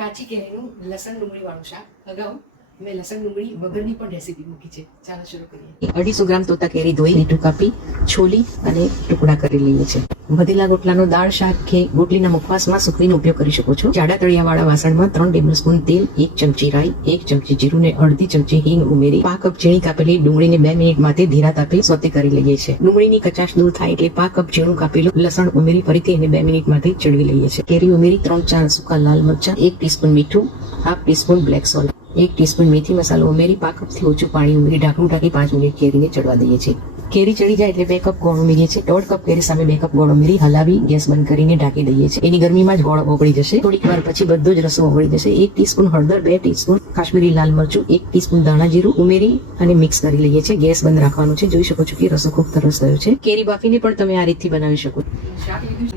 કાચી કેરીનું લસણ ડુંગળી વાળું શાક. અગાઉ મેં લસણ ડુંગળી વગરની પણ રેસીપી મૂકી છે. ચાલો શરૂ કરીએ. 250 ગ્રામ તોતા કેરી ધોઈ લીટું કાપી છોલી અને ટુકડા કરી લઈએ છીએ. વધેલા ગોટલાનો દાળ શાક કે રોટલીના મુખવાસમાં સુકવીનો ઉપયોગ કરી શકો છો. જાડા તળિયાવાળા વાસણમાં 3 ટેબલસ્પૂન તેલ, 1 ચમચી રાઈ, 1 ચમચી જીરું ને અડધી ચમચી હિંગ ઉમેરી 5 કપ ઝીણી કાપેલી ડુંગળીને 2 મિનિટ માટે ધીરા તાપે સોતે કરી લઈએ છીએ. ડુંગળીની કચાશ દૂર થાય એટલે 5 કપ ઝીણું કાપેલું લસણ ઉમેરી ફરીથી એને 2 મિનિટ માટે ચડવી લઈએ છીએ. કેરી ઉમેરી 3-4 સૂકા લાલ મરચાં, 1 ટીસ્પૂન મીઠું, half teaspoon black salt, 1 teaspoon મેથી મસાલો ઉમેરી 5 કપથી ઓછું પાણી ઉમેરી ઢાંકણું ઢાંકી 5 મિનિટ કેરીને ચડવા દઈએ છીએ. કેરી ચડી જાય એટલે 2 કપ ગોળ ઉમેરીએ છીએ. 1.5 કપ કેરી સામે 2 કપ ગોળ ઉમેરી હલાવી ગેસ બંધ કરીને ઢાંકી દઈએ છીએ. એની ગરમીમાં જ ગોળ ઓગળી જશે. થોડીક વાર પછી બધો જ રસો ઓગળી જશે. 1 ટીસ્પૂન હળદર, 2 ટીસ્પૂન કાશ્મીરી લાલ મરચું, 1 ટીસ્પૂન ધાણા જીરું ઉમેરી અને મિક્સ કરી લઈએ છીએ. ગેસ બંધ રાખવાનું છે. જોઈ શકો છો કે રસો ખૂબ સરસ થયો છે. કેરી બાફીને પણ તમે આ રીતથી બનાવી શકો. શાક લીધું